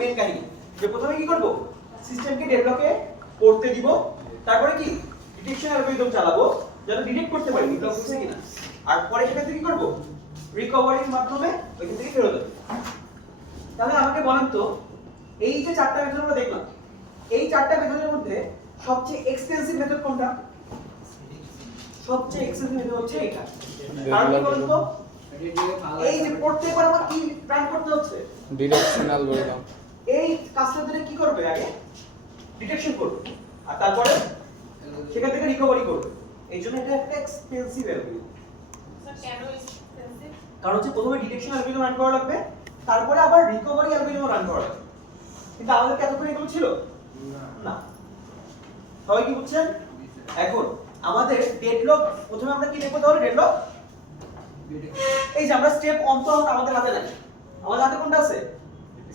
Main কাহিনী যে প্রথমে কি করব সিস্টেমকে ডেভেলপে করতে দিব তারপরে কি ডিটেকশন অ্যালগরিদম চালাবো যাতে ডিটেক্ট করতে পারি ডেভেলপ হচ্ছে কিনা আর পরে সেটা থেকে কি করব রিকভারির মাধ্যমে ওইখান থেকে ফেরত দেব তাহলে আমাকে বলেন তো এই যে চারটা মেথড আমরা দেখলাম এই চারটা মেথডের মধ্যে সবচেয়ে এক্সপেন্সিভ মেথড কোনটা সবচেয়ে এক্সপেন্সিভ মেথড হচ্ছে এটা কারণ কি বলেন তো এই যে প্রত্যেকবার আমার কি রান করতে হচ্ছে ডিটেকশন অ্যালগরিদম এই কাজটা দিলে কি করবে আগে ডিটেকশন করবে আর তারপরে সেখান থেকে রিকভারি করবে এই জন্য এটা একটা এক্সপেন্সিভ অ্যালগরিদম স্যার কেন এক্সপেন্সিভ কারণ হচ্ছে প্রথমে ডিটেকশন অ্যালগরিদম রান করা লাগবে তারপরে আবার রিকভারি অ্যালগরিদম রান করা লাগবে কিন্তু আমাদের এতক্ষণ এগুলো ছিল না সবাই কি বুঝছেন এখন আমাদের ডেডলক প্রথমে আমরা কি দেখব তাহলে ডেডলক এই যে আমরা স্টেপ অন্তত আমাদের হাতে নাই আমাদের হাতে কোনটা আছে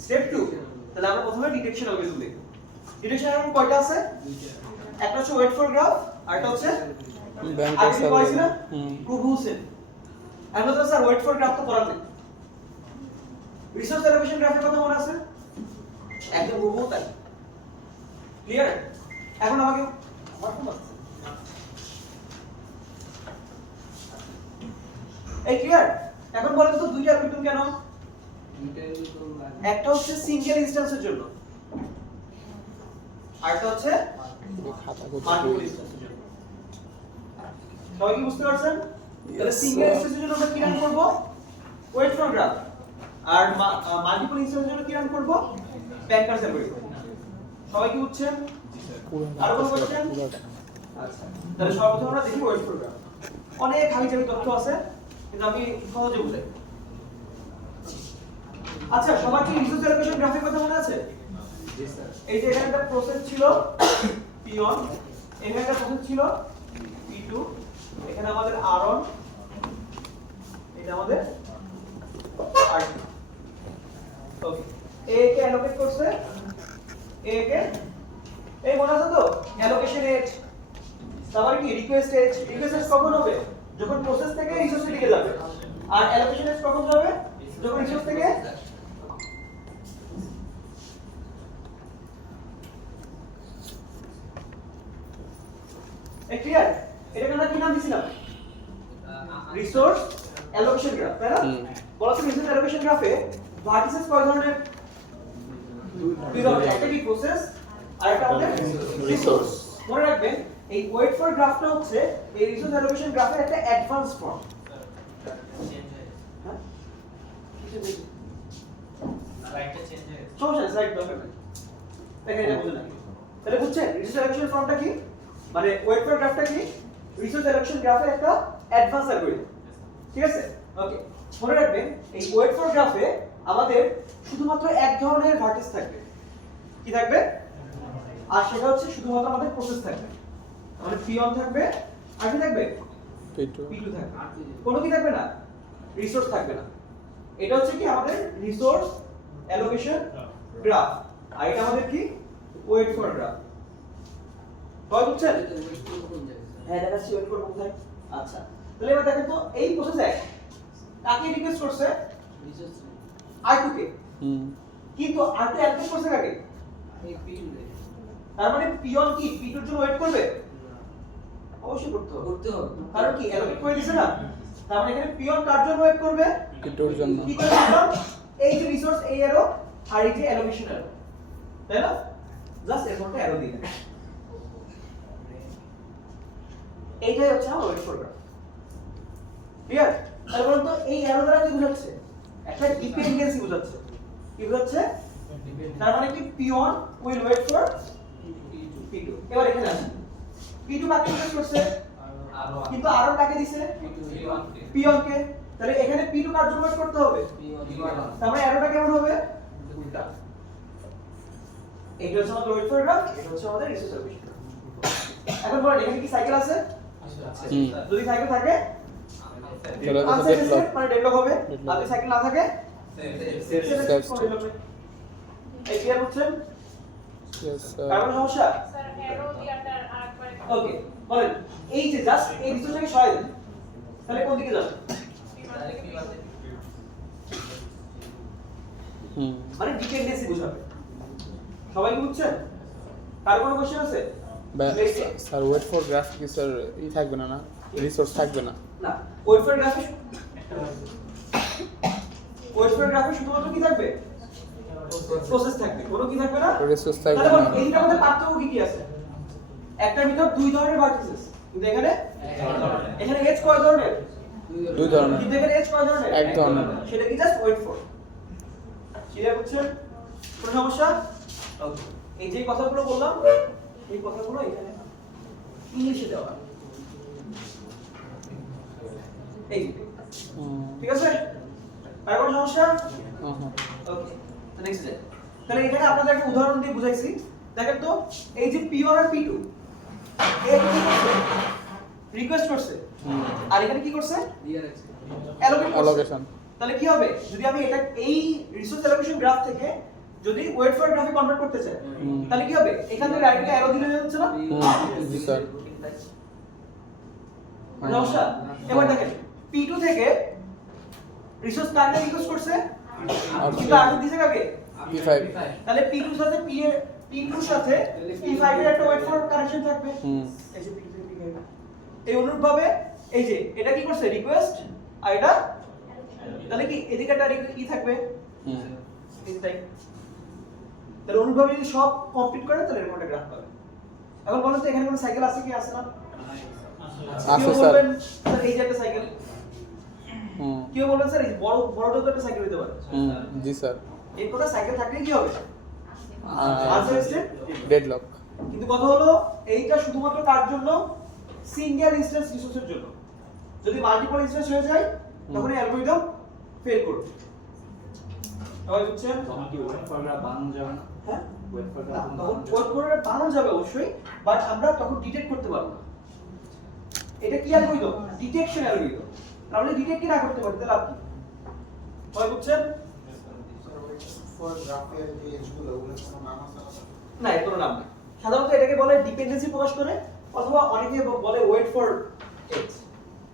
স্টেপ 2 তাহলে আমরা প্রথমে ডিটেকশন অ্যালগরিদম দেখব ডিটেকশন অ্যালগরিদম কয়টা আছে একটা হচ্ছে ওয়েট ফর গ্রাফ আর একটা হচ্ছে ব্যাংক আগে কি কইছি না হুম প্রুভুসেন আমরা তো স্যার ওয়েট ফর গ্রাফ তো পড়া নেই রিসোর্স অ্যালোকেশন গ্রাফের কথা মনে আছে একদম হুবহু তাই ক্লিয়ার এখন আমাকে আমার ফোন আসছে এই ক্লিয়ার এখন বলেন তো দুইটা অ্যালগরিদম কেন একটা হচ্ছে সিঙ্গেল ইনস্ট্যান্সের জন্য আরেকটা হচ্ছে খাতা মাল্টিপল ইনস্ট্যান্সের জন্য সবাই কি বুঝতে পারছেন তাহলে সিঙ্গেল ইনস্ট্যান্সের জন্য আমরা কি রান করব ওয়েট ফর গ্রাফ আর মাল্টিপল ইনস্ট্যান্সের জন্য কি রান করব ব্যাংকার্স অ্যালগরিদম সবাই কি বুঝছেন আর কোন কোশ্চেন আচ্ছা তাহলে সর্বপ্রথম আমরা দেখি ওয়েট ফর গ্রাফ অনেক হাবিজাবি তথ্য আছে কিন্তু আমি সহজে বুঝাই আচ্ছা সবার কি রিসোর্স অ্যালোকেশন গ্রাফের কথা মনে আছে জি স্যার এই যে এখানে একটা প্রসেস ছিল P1 এখানে একটা প্রসেস ছিল P2 এখানে আমাদের R1 এটা আমাদের R2 okay A K allocate করছে A কে এই মনে আছে তো অ্যালোকেশন এজ তারপরে কি রিকোয়েস্ট এজ কখন হবে যখন প্রসেস থেকে রিসোর্সে দিকে যাবে আর অ্যালোকেশন এজ কখন হবে যখন রিসোর্স থেকে ক্লিয়ার এটা আমরা কি নাম দিছিলাম রিসোর্স অ্যালোকেশন গ্রাফ তাই না বলা তো রিসোর্স অ্যালোকেশন গ্রাফে ভার্টিসেস কয় ধরনের দুই ধরনের একটা কি প্রসেস আর একটা আমাদের রিসোর্স মনে রাখবেন এই ওয়েট ফর গ্রাফটা হচ্ছে এই রিসোর্স অ্যালোকেশন গ্রাফের একটা অ্যাডভান্স ফর্ম হ্যাঁ রাইটটা চেঞ্জ হয়ে গেছে সমস্যা নেই স্লাইড দরকার নেই দেখেন এটা বুঝে নাকি তাহলে বুঝছেন রিসোর্স অ্যালোকেশন ফর্মটা কি মানে ওয়েট ফর গ্রাফটা কি রিসোর্স অ্যালোকেশন গ্রাফের একটা অ্যাডভান্স অ্যালগরিদম ঠিক আছে ওকে মনে রাখবেন এই ওয়েট ফর গ্রাফে আমাদের শুধুমাত্র এক ধরনের ভার্টেক্স থাকবে কি থাকবে আর সেটা হচ্ছে শুধুমাত্র আমাদের প্রসেস থাকবে আমাদের P1 থাকবে আর কি থাকবে P2 থাকবে কোনো কি থাকবে না রিসোর্স থাকবে না এটা হচ্ছে কি আমাদের রিসোর্স অ্যালোকেশন গ্রাফ আর এটা আমাদের কি ওয়েট ফর গ্রাফ হয় বুঝছেন হ্যাঁ দেখাচ্ছি ওয়েট ফর কোথায় আচ্ছা তাহলে এবার দেখেন তো এই প্রসেস এক কাকে রিকোয়েস্ট করছে R2 কে কিন্তু R2 অ্যালকেট করছে কাকে এই P2 কে তার মানে P1 কি P2 এর জন্য ওয়েট করবে অবশ্যই করতে হবে কারণ কি অ্যালোকেট করে দিয়েছে না তার মানে এখানে P1 কার জন্য ওয়েট করবে P2 এর জন্য কি করে কারণ এই যে রিসোর্স এই অ্যারো আর এই যে অ্যালোকেশন অ্যারো তাই না জাস্ট এরপরটা অ্যারো দিলেন এইটাই হচ্ছে আমার ওয়েট ফর গ্রাফ ক্লিয়ার তারপর তো এই অ্যারো দ্বারা কি বোঝাচ্ছে একটা ডিপেন্ডেন্সি বোঝাচ্ছে কি বোঝাচ্ছে তার মানে কি P1 will wait for P2 এবার এখানে আসেন P2 কাকে রিকোয়েস্ট করছে কিন্তু আরো কাকে দিছে P1 কে তাহলে এখানে P2 কার জন্য ওয়েট করতে হবে তার মানে অ্যারোটা কেমন হবে উল্টা এইটা হচ্ছে আমাদের ওয়েট ফর গ্রাফ এটা হচ্ছে আমাদের রিসোর্স অ্যালোকেশন এখন বলেন এখানে কি সাইকেল আছে যদি সাইকেল থাকে মানে ডেভেলপ হবে আর যদি সাইকেল না থাকে এই ক্লিয়ার হচ্ছেন কারণ সমস্যা স্যার অ্যারো দিয়াটা আরেকবার ওকে বলেন এই যে জাস্ট এই রিসোর্সটাকে সরাই দেন তাহলে কোন দিকে যাবে মানে ডিপেন্ডেন্সি বোঝাবে সবাই কি বুঝছেন? কার কোনো কোশ্চেন আছে? স্যার ওয়েট ফর গ্রাফ কি স্যার ই থাকবে না রিসোর্স থাকবে না না, ওয়েট ফর গ্রাফে শুধুমাত্র কি থাকবে? প্রসেস থাকবে, কোনো কি থাকবে না? রিসোর্স থাকবে তাহলে না এইটার মধ্যে পার্থক্য কি কি আছে? একটার ভিতর দুই ধরনের ভার্টিসেস, কিন্তু এখানে এজ কয় ধরনের? দুই ধরনের কিন্তু এখানে এজ কয় ধরনের? এক ধরনের। সেটা কি জাস্ট ওয়েট ফর। ক্লিয়ার বুঝছেন? কোনো সমস্যা? ওকে, এই যে কথাগুলো বললাম, এই কথাগুলো এখানে ইংলিশে দেওয়া। এই ঠিক আছে? আর কোনো সমস্যা? ওকে, নেক্সট ডে। তাহলে এখানে আপনাদের একটা উদাহরণ দিয়ে বুঝাইছি। দেখেন তো, এই যে P1 আর P2 এর কি করছে? রিকোয়েস্ট করছে। আর এখানে কি করছে? অ্যালোকেট করছে। অ্যালোকেশন তাহলে কি হবে? যদি আমি এটা এই রিসোর্স অ্যালোকেশন গ্রাফ থেকে যদি ওয়েট ফর গ্রাফে কনভার্ট করতে চাই, তাহলে কি হবে? এখান থেকে ডাইরেক্টলি অ্যারো দিলে হচ্ছে না? জি স্যার সমস্যা? এবার দেখেন, P2 থেকে রিসোর্স কার্ডে রিকোয়েস্ট করছে, কিন্তু আগে দিছে কাকে? P5 তাহলে P2 এর সাথে P2 এর সাথে P5 এর একটা ওয়েট ফর কানেকশন থাকবে। এই যে P2 P5 এই অনুরূপভাবে এই যে এটা কি করছে? রিকোয়েস্ট। আর এটা তাহলে কি এদিকে একটা কি থাকবে? এই টাইপ। তাহলে অনুরূপভাবে যদি সব কমপ্লিট করে তাহলে এরকম একটা গ্রাফ পাবে। এখন বলেন তো এখানে কোনো সাইকেল আছে কি আছে না? আছে স্যার স্যার এই যে একটা সাইকেল। কেউ বলবেন স্যার এই বড়টা তো একটা সাইকেল হতে পারে। জি স্যার এই কথা সাইকেল থাকলে কি হবে? আনসার স্টেট ডেডলক কিন্তু কথা হলো এইটা শুধুমাত্র কার জন্য? সিঙ্গেল ইনস্ট্যান্স রিসোর্সের জন্য। যদি মাল্টিপল ইনস্ট্যান্স হয়ে যায় তখন এই অ্যালগরিদম ফেল করবে। সবাই বুঝছেন? তখন কি ওয়েট ফর গ্রাফ বানানো যাবে না? হ্যাঁ, ওয়েট ফর না, গ্রাফ তখন কোড করে বানানো যাবে অবশ্যই, বাট আমরা তখন ডিটেক্ট করতে পারবো না। এটা কি অ্যালগরিদম? Detection algorithm. আমরা ডিটেক্টই না করতে পারি তাহলে লাভ কি? সবাই বুঝছেন? ফর গ্রাফের যে এজগুলো ওগুলো কোনো নাম আছে না? না, এর কোনো নাম নেই। সাধারণত এটাকে বলে ডিপেন্ডেন্সি প্রকাশ করে, অথবা অনেকে বলে ওয়েট ফর এক্স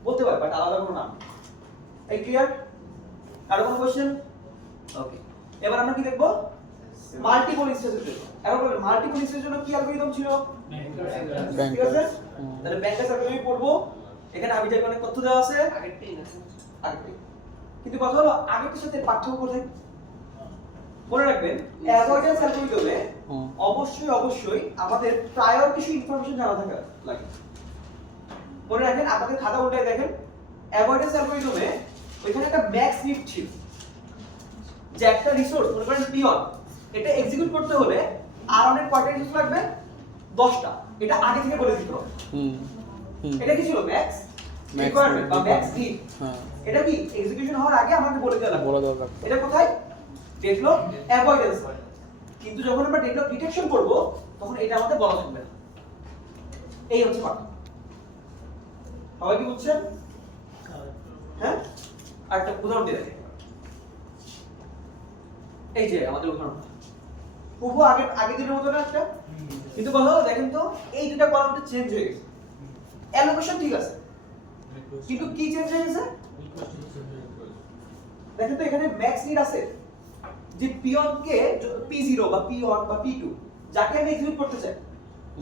বলতে পারে, বাট আলাদা কোনো নাম নেই। এই ক্লিয়ার? আর কোনো কোশ্চেন? ওকে, এবার আমরা কি দেখব? মাল্টিপল ইনস্ট্যান্সের জন্য। এখন বলেন মাল্টিপল ইনস্ট্যান্সের জন্য কি অ্যালগরিদম ছিল? ঠিক আছে? তাহলে ব্যাংকের সার্কুলারই পড়বো। এখানে আবিটার অনেক তথ্য দেওয়া আছে। আগেরটাই। কিন্তু কথা হলো আগেরটার সাথে পার্থক্য কোথায়? মনে রাখবেন অ্যাভয়েডেন্স অ্যালগরিদমে অবশ্যই আমাদের প্রায়র কিছু ইনফরমেশন জানা থাকা লাগে। মনে রাখেন, আপনাদের খাতা উল্টায় দেখেন, অ্যাভয়েডেন্স অ্যালগরিদমে ওইখানে একটা ম্যাক্স নিড ছিল, যে একটা রিসোর্স মনে করেন P1, এটা এক্সিকিউট করতে হলে R1 এর কয়টা রিসোর্স লাগবে? 10টা। এটা আগে থেকে বলে দিতে হবে। এটা কি ছিল? ম্যাক্স রিকোয়ারমেন্ট বা ম্যাক্স নিড। এটা কি এক্সিকিউশন হওয়ার আগে আমাকে বলে দেওয়া লাগবে। এটা কোথায়? Deadlock avoidance. কিন্তু যখন আমরা ডেডলক ডিটেকশন করব তখন এটা আমাদের বলা থাকবে না। এই হচ্ছে পার্থক্য। সবাই কি বুঝছেন? হ্যাঁ, আরেকটা উদাহরণ দিয়ে দেখেন। এই যে আমাদের উদাহরণ খুব আগে দিনের মতো না একটা, কিন্তু কথা হলো দেখেন তো এই দুটো কলামটা চেঞ্জ হয়ে গেছে। অ্যালোকেশন ঠিক আছে, কিন্তু কি চেঞ্জ হয়ে গেছে? দেখেন তো এখানে ম্যাক্স নিড আছে যে P1 কে P0 বা P1 বা P2 যাকে আমি এক্সিকিউট করতে চাই,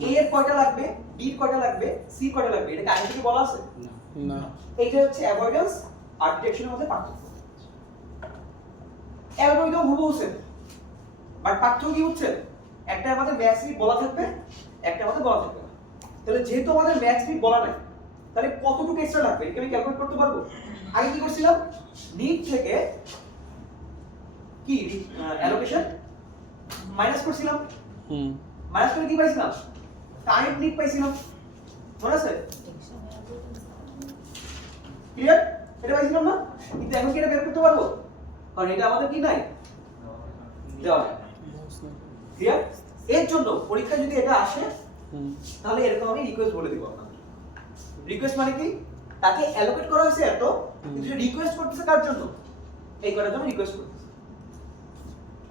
A এর কয়টা লাগবে, B এর কয়টা লাগবে, C এর কয়টা লাগবে, এটা আগে থেকে বলা আছে না। এইটা হচ্ছে অ্যাভয়েডেন্স আর ডিটেকশনের মধ্যে পার্থক্য। অ্যালগরিদম হুবহু সেম, বাট পার্থক্য কি হচ্ছে? একটা আমাদের ম্যাক্স নিড বলা থাকবে, একটা আমাদের বলা থাকবে না। তাহলে যেহেতু আমাদের ম্যাক্স নিড বলা নাই, তাহলে কতটুকু এক্সট্রা লাগবে এটা আমি ক্যালকুলেট করতে পারবো। আগে কি করছিলাম? নিড থেকে কি অ্যালোকেশন মাইনাস করছিলাম, মাইনাস করে কি পাইছিলাম? কারেন্ট নিড পাইছিলাম। মনে আছে? ক্লিয়ার? এটা পাইছিলাম না? কিন্তু এখন কি এটা বের করতে পারবো? কারণ এটা আমাদের কি নাই, দেওয়া নাই। ক্লিয়ার? এর জন্য পরীক্ষায় যদি এটা আসে তাহলে এরকম আমি রিকোয়েস্ট বলে দিব আপনাদের। রিকোয়েস্ট মানে কি? তাকে অ্যালোকেট করা হয়েছে এত, কিন্তু সে রিকোয়েস্ট করতেছে কার জন্য? এই করার জন্য রিকোয়েস্ট করতেছে।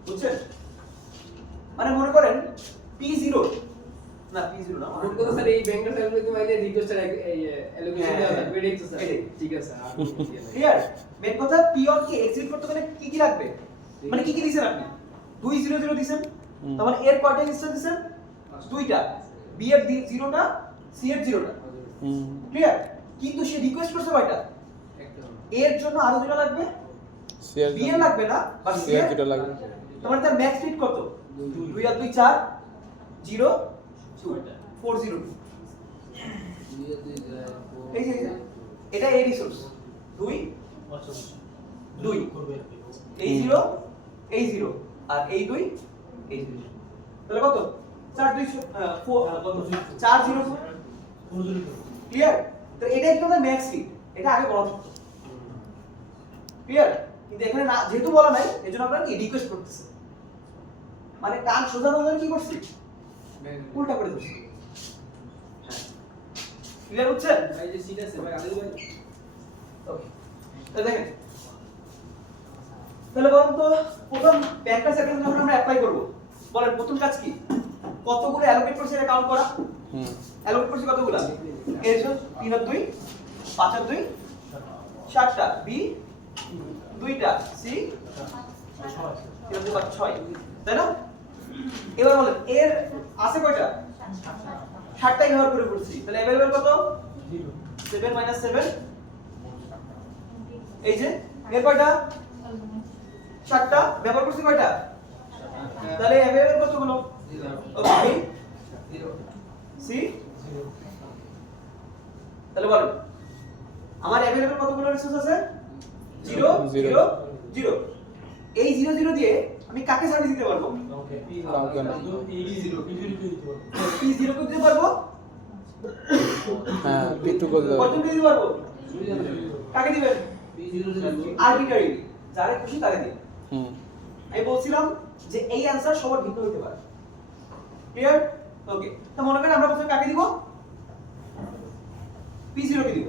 বুঝছেন? মানে মনে করেন P0 না P0 না মনে করতে স্যার এই ব্যাংকের অ্যালগরিদম আইলে রিকোয়েস্টের এই অ্যালোকেশন দেওয়া থাকবে, এটাই তো স্যার। ঠিক আছে, ক্লিয়ার? মেন কথা P1 কে এক্সিকিউট করতে গেলে কি কি লাগবে? মানে কি কি দিছেন আপনি? 200 দিছেন, তার মানে এর কয়টা ইনস্ট্যান্স দিবেন দুইটা বি এর জিরোটা সি এর জিরোটা হুম ক্লিয়ার কিন্তু সে রিকোয়েস্ট করছে কয়টা এর জন্য আরো দুটো লাগবে শেয়ার বি এর লাগবে না বাট সি শেয়ার এর যেটা লাগবে তার মানে তার ম্যাক্স ফিট কত 2 আর 2 4 0 402 এই যে এটা এই রিসোর্স 2 2 এই 0 এই 0 আর এই 2 এই 0 তাহলে কত 4 2 4 কত 4 0 ক্লিয়ার তো এটা একটু আমাদের ম্যাক্স ফিট এটা আগে বলা থাকতো ক্লিয়ার কিন্তু এখানে না যেহেতু বলা নাই এজন্য আমরা কি রিকোয়েস্ট করতেছি মানে কান সোজা না হলে কি করছি উল্টা করে দিচ্ছি ক্লিয়ার হচ্ছে এই যে সিট আছে ভাই আগে ভাই ওকে তো দেখেন তাহলে বলুন তো প্রথম ব্যাকটা সেকেন্ড যখন আমরা অ্যাপ্লাই করব বলেন প্রথম কাজ কি কতগুলো অ্যালোকেট করছি এটা কাউন্ট করা হুম অ্যালোকেট করছি কতগুলো এর জন্য 3 আর 2 5 আর 2 7টা বি দুইটা সি 3 2 5 6 তাই না এবার বলেন এর আছে কয়টা 7টাই ব্যবহার করে করছি তাহলে अवेलेबल কত 7 - 7 এই যে এর কয়টা 7টা ব্যবহার করছি কয়টা তাহলে अवेलेबल কতগুলো ওকে সি তাহলে বলেন আমার अवेलेबल কতগুলো রিসোর্স আছে 0 0 0 এই 0 0 দিয়ে আমি কাকে সার্ভিস দিতে পারবো কাউকে না P0 কে দিতে পারবো হ্যাঁ P2 করে দেবে কতকে দিতে পারবো কাকে দিবেন আরবিট্রারি যারে খুশি তারে দিন হুম আমি বলছিলাম যে এই অ্যানসার সবার ভিন্ন হতে পারে ক্লিয়ার ওকে তো মনে করেন আমরা প্রথমে কাকে দিব P0 কে দিব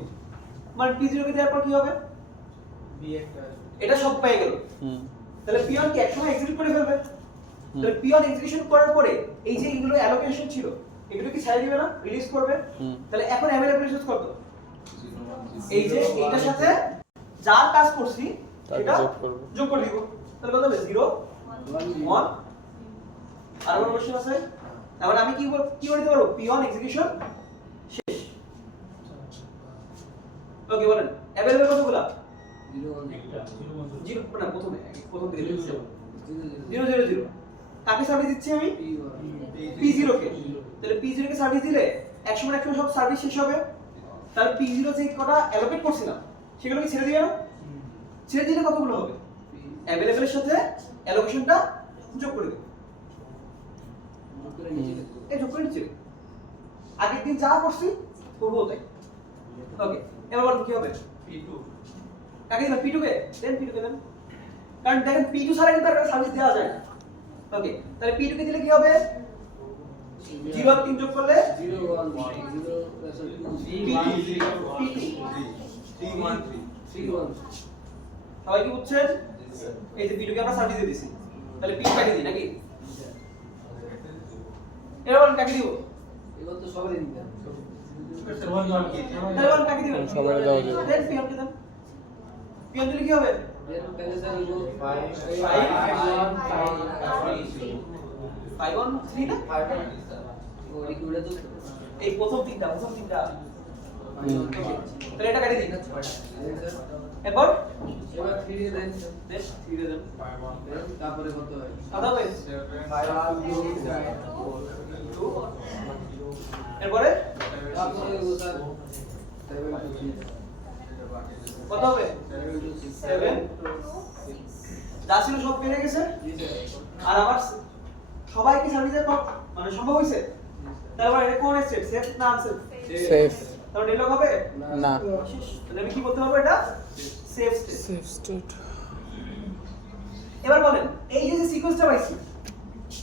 মানে P0 কে দেওয়ার পর কি হবে বি একটা এটা সব পেয়ে গেল হুম তাহলে পিয়ন কি একসময় এক্সিকিউট করে ফেলবে তাহলে পিয়ন এক্সিকিউশন করার পরে এই যে এগুলো অ্যালোকেশন ছিল এগুলো কি ছেড়ে দিবে না রিলিজ করবে হুম। তাহলে এখন अवेलेबल রিসোর্স কত এই যে এইটার সাথে যার কাজ করছি তাকে এটা যোগ করবে। যোগ করে দিব তাহলে কত হবে 0 1 আর কোন কোশ্চেন আছে তাহলে আমি কি করে দিতে পারবো পিয়ন এক্সিকিউশন শেষ ওকে বলেন अवेलेबल কতগুলো 0 না প্রথম থেকে 0 কাকে সার্ভিস দিচ্ছি আমি P0 কে তাহলে P0 কে সার্ভিস দিলে 100 সব সার্ভিস শেষ হবে তাহলে P0 যে কটা অ্যালোকেট করছিলাম সেগুলো কি ছেড়ে দিবে না ছেড়ে দিলে কতগুলো হবে अवेलेबल এর সাথে অ্যালোকেশনটা যোগ করে দেব এই যোগ করে নিচে আগের দিন যা করছি করবো তাই ওকে এবার বলুন কি হবে P2 কাকে দিবেন P2 কে দেন P2 কে দেন কারণ দেখেন P2 ছাড়া কিন্তু আর সার্ভিস দেওয়া যায় না ওকে তাহলে P2 কে দিলে কি হবে 0 আর 3 যোগ করলে 0 1 0 সবাই কি বুঝছেন এই যে P2 কে আমরা সার্ভিস দিয়ে দিছি তাহলে P2 কাকে দিই নাকি এবার বলেন কাকে দিব এগুলো তো সবাই দিবেন তাহলে বলেন কাকে দিবেন সবাই দেওয়া যাবে। দেন পিয়ন কে দেন পিয়ন দিলে কি হবে এর তাহলে স্যার হলো 5 1 3 না ওই কুড়ে তো এই প্রথম তিনটা হুম। তাহলে এটা কাটে দিই এরপর এবার 3 দিয়ে দেন দেন 3 দিয়ে দেন তারপরে কত হয় কত হবে 2 এরপরে তারপরে ও স্যার 7 কত হবে 7 যা ছিল সব পেরে গেছে আর আমার সবাইকে সার্ভিসের মানে সম্ভব হইছে তারপর এটা কোন স্টেট সেফ না আনসেফ সেফ তাহলে ডেডলক হবে না তাহলে আমি কি বলতে পারবো এটা সেফ স্টেট সেফ স্টেট এবার বলেন এই যে সিকোয়েন্সটা পাইছি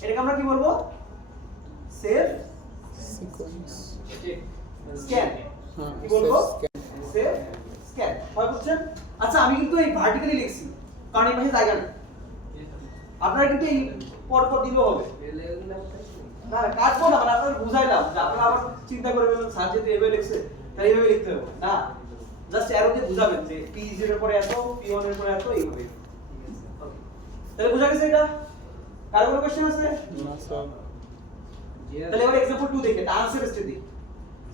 এটাকে আমরা কি বলবো সেফ সিকোয়েন্স স্ক্যান হ্যাঁ কি বলবো সেফ সেফ স্ক্যান হয় বুঝছেন আচ্ছা আমি কিন্তু এই ভার্টিক্যালি লিখছি কারণ এই পাশে জায়গা নেই আপনারা কিন্তু এই পরপর দিলেও হবে না কাটবো না মানে আপনাদের বুঝাইলাম যে আপনারা আবার চিন্তা করে বলবেন স্যার যদি এভাবে লিখছে তাই এইভাবে লিখতে হবে না জাস্ট অ্যারো দিয়ে বুঝাবেন যে P0 এর পরে এত P1 এর পরে এত এইভাবে ওকে তাহলে বুঝা গেছে এটা কার কোনো কোশ্চেন আছে? না স্যার তাহলে এবার एग्जांपल 2 দেখে আনসার স্টেট দিই।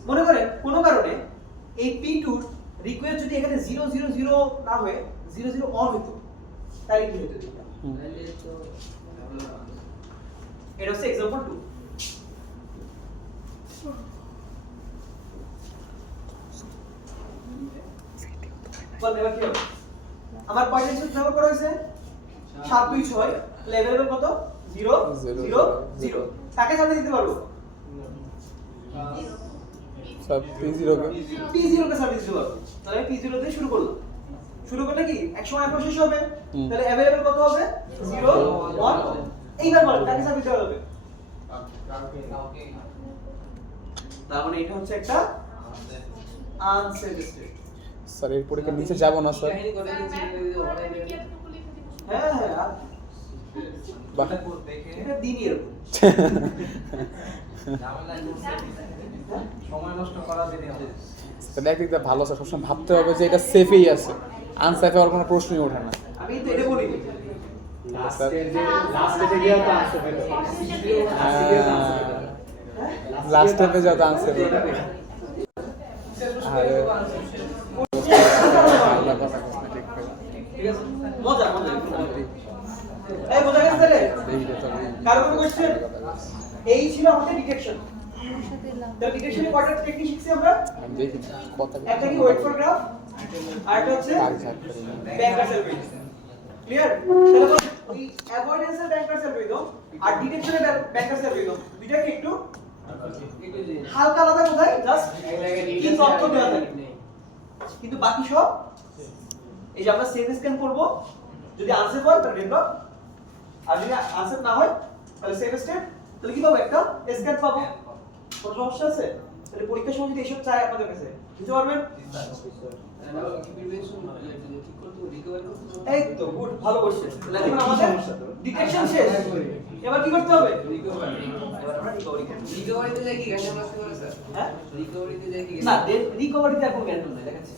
মনে করেন কোনো কারণে এই P2 এর রিকোয়েস্ট যদি এখানে 000 না হয়ে 00 অন হতো তাহলে কি হতো দেখুন। তাহলে তো এটা হচ্ছে एग्जांपल 2। বল এবার কি হবে? আমার কয়টা ইনস্ট্রাকশন ব্যবহার করা হয়েছে? 7 2 6 লেভেল কত? 0 0 0 কাকে সাথে দিতে পারবো? স্যার P0 কে P0 কে সাথে দিতে পারবো। তাহলে আমি P0 দিয়ে শুরু করলাম। শুরু করলে কি এক সময় একবার শেষ হবে। তাহলে अवेलेबल কত হবে? 0 1 এইবার বল কাকে সাথে দিতে হবে? তার মানে এটা হচ্ছে একটা আনসেট স্টেট। স্যার এরপরে কি নিচে যাব না স্যার? কাহিনী করে দিচ্ছি হ্যাঁ হ্যাঁ বাহ এটা দিনই এরকম। সময় নষ্ট করা দিনে হবে। তাহলে একদিকটা ভালো স্যার, সবসময় ভাবতে হবে যে এটা সেফেই আছে, আনসেফে আর কোনো প্রশ্নই ওঠে না। আমি তো এটা বলি লাস্ট স্টেজে গিয়ে তো আনসার পেতে লাস্ট স্টেপে যাও তো আনসেফ। আরে আল্লাহ কথা কইছে ঠিক করে। ঠিক আছে মজা মজা এই বোঝা গেছে তাহলে এইটা তো কারো কোনো কোশ্চেন? এই ছিল আমাদের ডিটেকশন। তো ডিটেকশনে কয়টা টেকনিক শিখছি আমরা? আমি দেখি কথা একটা কি ওয়েট ফর গ্রাফ আর একটা হচ্ছে ব্যাংকার সার্ভে। ক্লিয়ার? তাহলে তো ওই অ্যাভয়েডেন্স এর ব্যাংকার সার্ভে দাও আর ডিটেকশনের ব্যাংকার সার্ভে দাও। দুইটা কি একটু হালকা আলাদা বোঝায়, জাস্ট কি তথ্য দেওয়া থাকে। কিন্তু বাকি সব এই যে আমরা সেভ স্ক্যান করব, যদি আনসার হয় তাহলে ডেডলক, আর যদি আনসার না হয় তাহলে সেভ স্টেট, তাহলে কি পাবো? একটা স্ক্যান পাবো। কোনো সমস্যা আছে? তাহলে পরীক্ষার সময় যদি এসব চাই আপনাদের কাছে দিতে পারবেন? এই তো গুড, ভালো কোশ্চেন। তাহলে এখন আমাদের ডিটেকশন শেষ, এবার কি করতে হবে? এবার আমরা রিকভারি করব। রিকভারিতে যাই কি গান মাস্টার করে স্যার? হ্যাঁ রিকভারিতে যাই কি না, রিকভারিতে এখন জ্ঞান নাই, দেখাচ্ছি।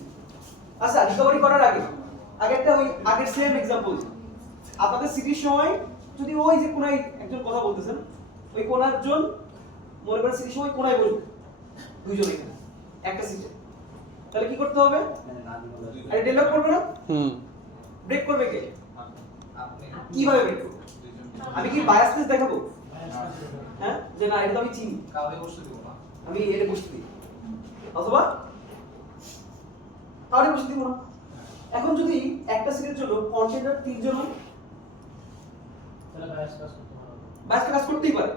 আচ্ছা, রিকভারি করার আগে একটা ওই আগের সেম एग्जांपल আপনাদের সিটির সময় যদি ওই যে কোনায় একজন কথা বলতেছেন, ওই কোনার জন মনে করেন সিটির সময় কোনায় বসবে দুইজন এখানে একটা সিটে, তাহলে কি করতে হবে? আরে ডেভেলপ করবে না, ব্রেক করবে কে? কিভাবে ব্রেক করবে? আমি কি বায়াসনেস দেখাবো? হ্যাঁ, যে না এটা তো আমি চিনি, কাউকে বসতে দিব না। আমি এটা বুঝতে দিই, অথবা কাউকে বসতে দিব না। এখন যদি একটা সিটের জন্য কন্টেন্টার 3 জন হয়, তাহলে বায়াস কাজ করতে হবে। বায়াসটা কাজ করতেই পারে,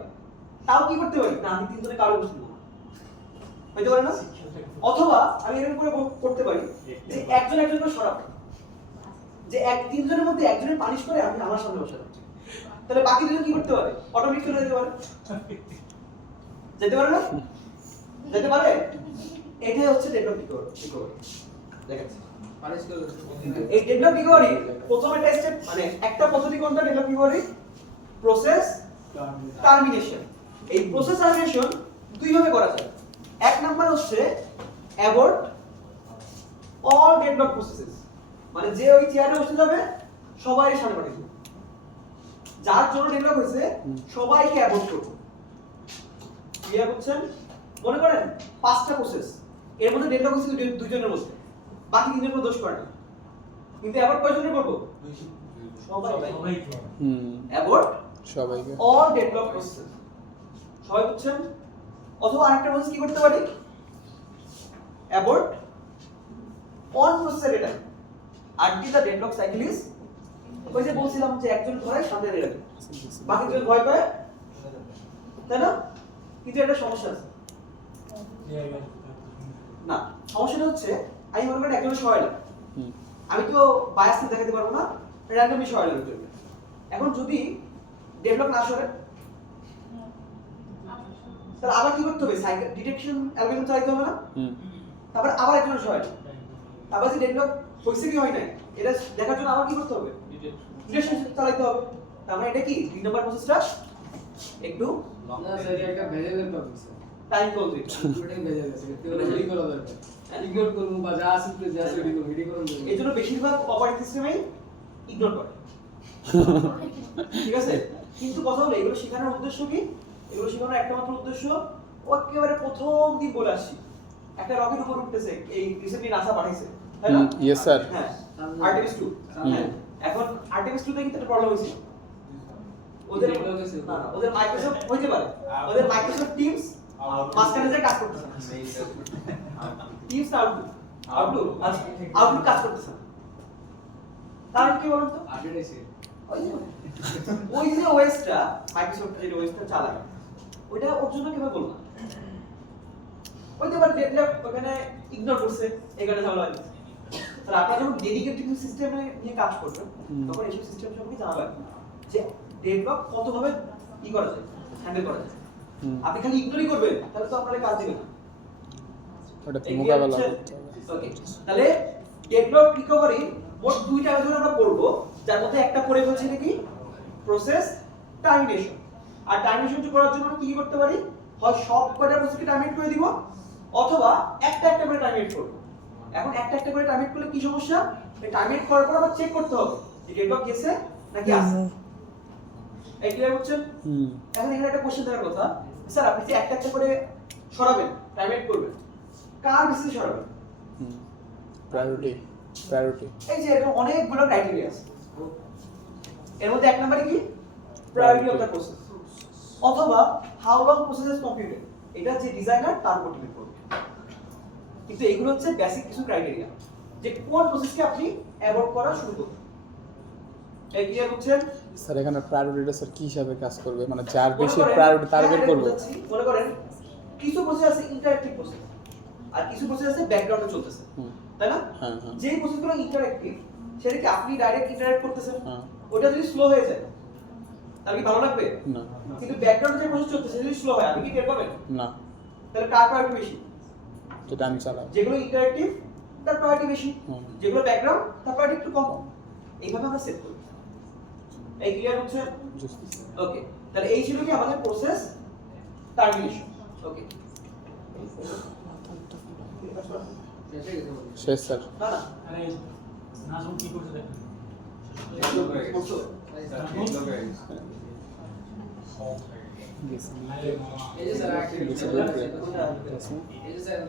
তাও কি করতে পারি? না, আমি 3 জনে কাউকে বসতে দিব না, হইতে পারে না? অথবা আমি এরকম করে করতে পারি যে একজন একজনকে সরাবো, যে 3 জনের মধ্যে একজনের পানিশ করে আমি আমার সামনে বসাবো, তাহলে বাকি দুজন কি করতে পারে? অটোমেটিক চলে যেতে পারে, যেতে পারে না? যেতে পারে। এটাই হচ্ছে ডেভেলপ রিকভারি। দেখাচ্ছি পানিশ করলে এই ডেভেলপ রিকভারি প্রথম একটা স্টেপ, মানে একটা পদ্ধতি কোনটা? Develop recovery process termination. এই প্রসেস টারমিনেশন দুই ভাবে করা যায়। এক নাম্বার হচ্ছে অ্যাবর্ট অল ডেডলক প্রসেসেস, মানে যে ওই চেয়ারে বসে যাবে সবাই সামনে পাঠিয়ে দেব, যার জন্য ডেডলক হয়েছে সবাইকে অ্যাবর্ট করব। ক্লিয়ার বুঝছেন? মনে করেন 5টা প্রসেস, এর মধ্যে ডেডলক হয়েছে দুইজনের মধ্যে, বাকি 3 জন কোনো দোষ করে না, কিন্তু অ্যাবর্ট কয়জনের করব? সবাই। অ্যাবর্ট সবাইকে অল ডেডলক প্রসেস, সবাই বুঝছেন? অথবা আরেকটা প্রসেস কি করতে পারি? Abort on process at time until the deadlock cycle is, ওই যে বলছিলাম যে একজন ধরে সামনে নিয়ে রাখবে, বাকি জন ভয় পায়, তাই না? কিন্তু একটা সমস্যা আছে। না, সমস্যাটা হচ্ছে আমি মনে করি একজনের সহায় না, আমি তো বায়াস দেখাতে পারবো না, র্যান্ডমলি সহায় লাগবে। এখন যদি ডেভেলপ না সরে, তাহলে আবার কি করতে হবে? সাইকেল ডিটেকশন অ্যালগরিদম চালাতে হবে না? তারপর আবার একজন সহায়, তারপর যে ডেভেলপ হইছে কি হয় নাই এটা দেখার জন্য আবার কি করতে হবে? ডিটেকশন চালাতে হবে। তার মানে এটা কি 2 নম্বর প্রসেসটা একটু না স্যার এটা ভেজালের টপিক স্যার, টাইম কনজিউম। পুরোটাই ভেজাল আছে, থিওরি করা দরকার, ইগনোর করব বা যা আছে যা স্টাডি করব এডি করব। এই জন্য বেশিরভাগ অপারেটিং সিস্টেমে ইগনোর করে, ঠিক আছে? কিন্তু কথা হলো এগুলো শেখানোর উদ্দেশ্য কি? এগুলো শেখানোর একটা মাত্র উদ্দেশ্য, ও একেবারে প্রথম দিন বলে আসছি একটা রকেট উপর উঠতেছে, এই রিসেন্টলি নাসা পাঠাইছে, তাই না? Yes sir. হ্যাঁ, আর্টেমিস 2। হ্যাঁ, এখন আর্টেমিস 2 তে কিন্তু একটা প্রবলেম হয়েছে, ওদের না ওদের মাইক্রোসফট হইতে পারে, ওদের মাইক্রোসফট টিমস মাঝখানে যে কাজ করতেছে না, টিমস আউটলুক কাজ করতেছে না। কারণ কি বলুন তো? আপডেট আছে ওই যে ওএসটা মাইক্রোসফট যে ওএসটা চালায় ওইটা ওর জন্য কিভাবে বলবো না, ওই তো আবার ডেভেলপ ওখানে ইগনোর করছে, এখানে ঝামেলা হয়েছে। তাহলে আপনারা যখন ডেডিকেটেড সিস্টেমে নিয়ে কাজ করবেন তখন এইসব সিস্টেম সম্পর্কে জানা লাগবে যে ডেভেলপ কতভাবে ই করা যায়, হ্যান্ডেল করা যায়। আপনি খালি ইগনোরই করবেন তাহলে তো আপনারা কাজ দিবে না। ওটা মোকাবেলা করতে হবে। ওকে, তাহলে ডেভেলপ রিকভারি মোট দুইটা মেথড আমরা পড়ব, যার মধ্যে একটা পড়ে হচ্ছে কি প্রসেস টার্মিনেশন। আর টার্মিনেশন করার জন্য আমরা কি করতে পারি, হয় সব কয়টা প্রসেসকে টার্মিনেট করে দিব অথবা একটা একটা করে টার্মিনেট করব। এখন একটা একটা করে টার্মিনেট করলে কি সমস্যা, এই টার্মিনেট করার পর আবার চেক করতে হবে যে ডেভেলপ গেছে নাকি আসছে। এই ক্লিয়ার হচ্ছেন? এখন এখানে একটা কোশ্চেন থাকার কথা, স্যার আপনি যে একটা একটা করে সরাবেন, টার্মিনেট করবেন, কার বেসিসে সরাবেন? প্রায়োরিটি এই যে এরকম অনেকগুলো ক্রাইটেরিয়া আছে, এর মধ্যে এক নম্বরে কি প্রায়োরিটি অফ দ্য প্রসেস, অথবা how long process is completed, এটা যে ডিজাইনার তার উপর ডিপেন্ড করবে। কিন্তু এগুলো হচ্ছে বেসিক কিছু ক্রাইটেরিয়া যে কোন প্রসেসকে আপনি অ্যাভয়েড করা শুরু করবেন। এই ক্লিয়ার হচ্ছেন? স্যার এখানে প্রায়োরিটিটা স্যার কি হিসাবে কাজ করবে, মানে যার বেশি মনে করেন- প্রায়োরিটি তার বের হ্যাঁ, করবে? বুঝাচ্ছি। মনে করেন কিছু প্রসেস আছে ইন্টারঅ্যাক্টিভ প্রসেস আর কিছু প্রসেস আছে ব্যাকগ্রাউন্ডে চলতেছে, তাই না? হ্যাঁ হ্যাঁ যেই প্রসেসগুলো ইন্টারঅ্যাক্টিভ সেটা কি আপনি ডাইরেক্ট ইন্টারঅ্যাক্ট করতেছেন, হ্যাঁ। ওটা যদি স্লো হয়ে যায় তাহলে কি ভালো লাগবে? না কিন্তু ব্যাকগ্রাউন্ডে যে প্রসেস চলতেছে যদি স্লো হয় আপনি কি টের পাবেন? না, তাহলে কার প্রায়োরিটি বেশি? যেটা আমি চালাই। যেগুলো ইন্টারঅ্যাক্টিভ তার প্রায়োরিটি বেশি, হুম। যেগুলো ব্যাকগ্রাউন্ড তার প্রায়োরিটি একটু কম। এইভাবে আমরা সেট করি। এই ক্লিয়ার হচ্ছে? ওকে, তাহলে এই ছিল কি আমাদের প্রসেস টার্মিনেশন। ওকে, শেষ স্যার। না না আরে নাজমুল কি করছে দেখেন বলছো? এই যে স্যার Yes, এই যে স্যার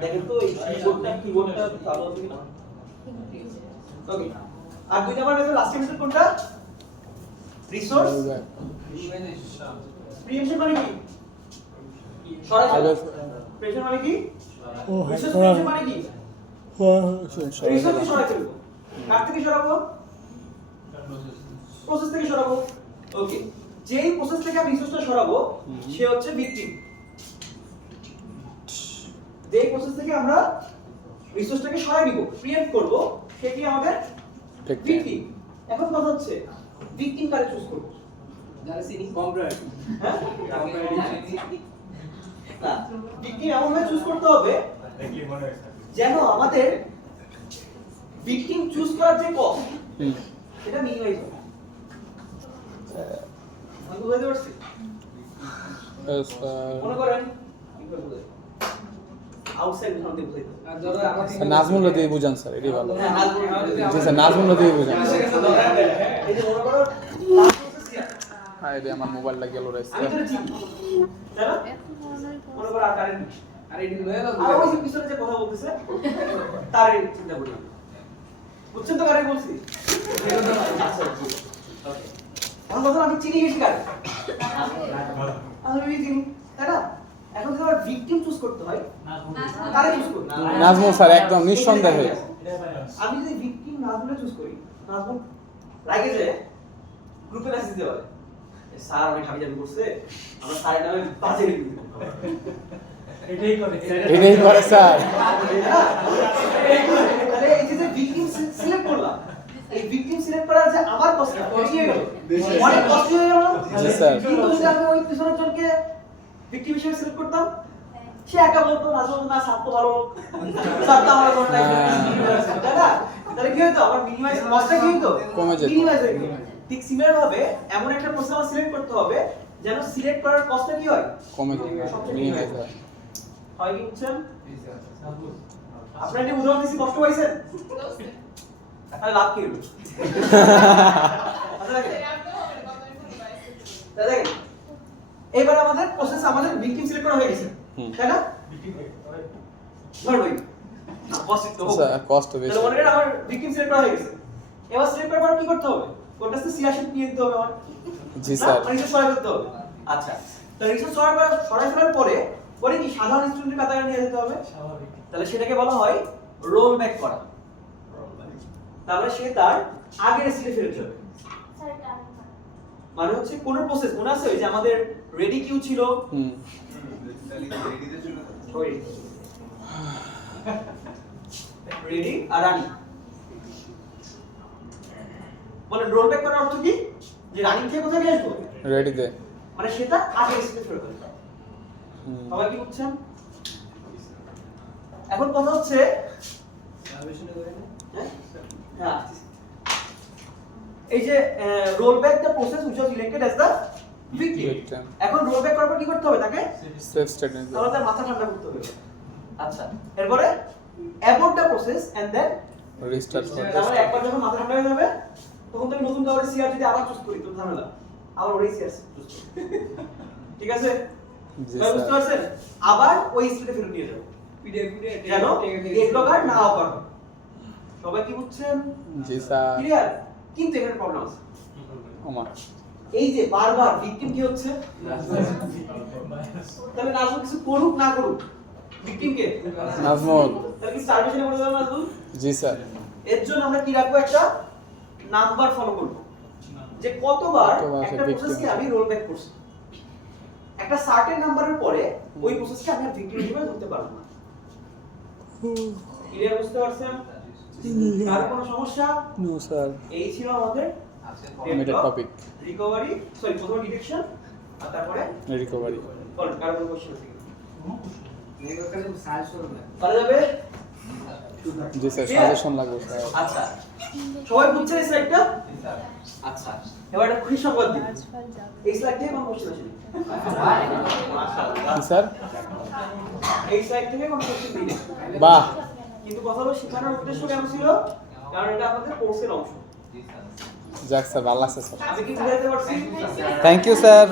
দেখেন তো এই কিবোর্ডটা ভালো আছে কিনা। ওকে, আর দুই নাম্বার মেথড লাস্ট মেথড কোনটা? রিসোর্স প্রিএমশন মানে কি? সরাই ফেলা। প্রিএমশন মানে কি? রিসোর্স প্রিএমশন মানে কি? রিসোর্স কি সরাই ফেলবো? কার থেকে সরাবো? প্রসেস থেকে সরাবো। ওকে, যেই প্রসেস থেকে আমি রিসোর্সটা সরাবো সে হচ্ছে ভিকটিম। যেই প্রসেস থেকে আমরা রিসোর্সটাকে সরাই দিব, প্রিএম্প্ট করব, সেটি আমাদের ভিকটিম। এখন কথা হচ্ছে ভিকটিম কারে চুজ করব? যারা সিনি কম প্রায়োরিটি হ্যাঁ, না ভিকটিম এমন ভাবে চুজ করতে হবে যেন আমাদের ভিকটিম চুজ করার যে কস্ট সেটা মিনিমাইজ হয়। আমি বুঝাতে পারছি? মনে করেন আউটসাইড ভাবে বুঝাইতে হবে। আর ধরো আমার থেকে নাজমুল্লাহ দিয়ে বুঝান স্যার, এটাই ভালো। হ্যাঁ, নাজমুল জি স্যার, নাজমুল্লাহ দিয়ে বুঝান। এই যে মনে করো last process কি আছে? হ্যাঁ, এটা আমার মোবাইলটা গেল রে আমি তো চিনি, তাই না? মনে করো আর কারেন্ট আর এটি লয়ে গেল আর ওই যে পিছনে যে কথা বলতেছে তার এই চিন্তা করি। বুঝছেন তো কারে বলছি? আচ্ছা ওকে, এখন কথা আমি চিনি বেশি কারে, আমি চিনি, তাই না? এখন যদি আমার ভিকটিম চুজ করতে হয় কারে চুজ করব? নাজমুল স্যার একদম নিঃসন্দেহে। আমি যদি ভিকটিম নাজমুলে চুজ করি, নাজমুল রাগে যে গ্রুপে মেসেজ দিতে পারে, স্যার অনেক হাবিজাবি করছে, আমরা স্যারের নামে বাজে রিভিউ দিব। এটাই করে এটাই করে স্যার। তাহলে এই যে ভিকটিম সিলেক্ট করলাম, এই ভিকটিম সিলেক্ট করার যে আমার কষ্ট কষ্ট হয়ে গেল, অনেক কষ্ট হয়ে গেল। জি স্যার। কিন্তু যদি আমি ওই পিছনের জনকে ভিকটিম হিসেবে সিলেক্ট করতাম, সে একা বলতো না বলতো না স্যার তো ভালো, স্যার তো আমার জন্য তাই না? তাহলে কি হতো, আমার মিনিমাইজ কষ্টটা কি হতো, কমে যেত। মিনিমাইজ হয়ে যেত। ঠিক সিমিলার ভাবে এমন একটা প্রশ্ন আমার সিলেক্ট করতে হবে যেন সিলেক্ট করার কষ্টটা কি হয়, কমে যায়, মিনিমাইজ হয়। হয় কি বুঝছেন? আপনারা যে উদাহরণ দিছি কষ্ট পাইছেন, তাহলে লাভ কি হলো? আচ্ছা তাই দেখেন এবার আমাদের প্রসেস আমাদের ভিকটিম সিলেক্ট করা হয়ে গেছে তাই না ধর ভাই কষ্ট তো আচ্ছা কষ্ট বেশি তাহলে মনে করেন আমার ভিকটিম সিলেক্ট করা হয়ে গেছে এবার সিলেক্ট করার পর কি করতে হবে কোন কাছে সিয়াশিট নিয়ে দিতে হবে আমার জি না স্যার রিসোর্স সরাই করতে হবে আচ্ছা তো রিসোর্স সরাই ফেলার পরে পরে কি সাধারণ স্টুডেন্টের কাতারে নিয়ে যেতে হবে স্বাভাবিক তাহলে সেটাকে বলা হয় রোল ব্যাক করা তাহলে সে তার আগের স্টেজে ফেরত যাবে মানে হচ্ছে কোন প্রসেস মনে আছে ওই যে আমাদের রেডি কিউ ছিল হুম রেডি আর রানিং বলেন রোল ব্যাক করার অর্থ কি যে রানিং থেকে কোথায় নিয়ে আসবো রেডি দে মানে সেটা আগের স্টেজে ফেরত যাবে হুম সবাই কি বুঝছেন এখন কথা হচ্ছে হ্যাঁ এই যে roll back the process which was elected as the victim Victim. এখন রোল ব্যাক করার পর কি করতে হবে তাকে সেফ স্টেটমেন্ট তাহলে তার মাথা ঠান্ডা করতে হবে আচ্ছা এরপরে abort the process and then restart তাহলে একবার যখন মাথা ঠান্ডা হয়ে যাবে তখন তুমি নতুন করে সিআর যদি আবার চুজ করি তো ঝামেলা আবার ওই সিআর চুজ ঠিক আছে জি ভাই বুঝতে স্যার পারছেন আবার ওই স্টেটে ফেরত নিয়ে যাবো পিডিএফ যেন ডেভেলপার না অপার সবাই কি বুঝছেন জি স্যার ক্লিয়ার কিন্তু এখানে প্রবলেম আছে ওমা এই যে বারবার ভিকটিম কি হচ্ছে তাহলে নাজমুল কিছু করুক না করুক ভিকটিম কে নাজমুল তাহলে কি সার্ভিসে বলে দেবো নাজমুল জি স্যার এর জন্য আমরা কি রাখবো একটা নাম্বার ফলো করব যে কতবার কতবার সে একটা victim প্রসেসকে হয়েছে। আমি রোল ব্যাক করছি একটা সার্টেন নাম্বারের পরে ওই প্রসেসকে আমি আর ভিকটিম হিসেবে ধরতে পারবো না ক্লিয়ার বুঝতে পারছেন আর কোনো সমস্যা নো স্যার এই ছিল আমাদের আমাদের টপিক রিকভারি সরি প্রথমে ডিটেকশন আর তারপরে রিকভারি বলেন কার কোনো কোশ্চেন আছে সার্চ করব না পারা যাবে জি স্যার সাজেশন লাগবে স্যার আচ্ছা সবাই বুঝছেন এই স্লাইডটা আচ্ছা এবার একটা খুশি সংবাদ দিই এই স্লাইড থেকে কোনো কোশ্চেন আসেনি কি স্যার এই স্লাইড থেকে কোনো কোশ্চেন দিই বাহ কিন্তু কথা হলো শেখানোর উদ্দেশ্য কেন ছিল কারণ এটা আমাদের কোর্সের অংশ যাক স্যার ভালো লাগছে স্যার আমি কি বুঝাইতে পারছি থ্যাংক ইউ স্যার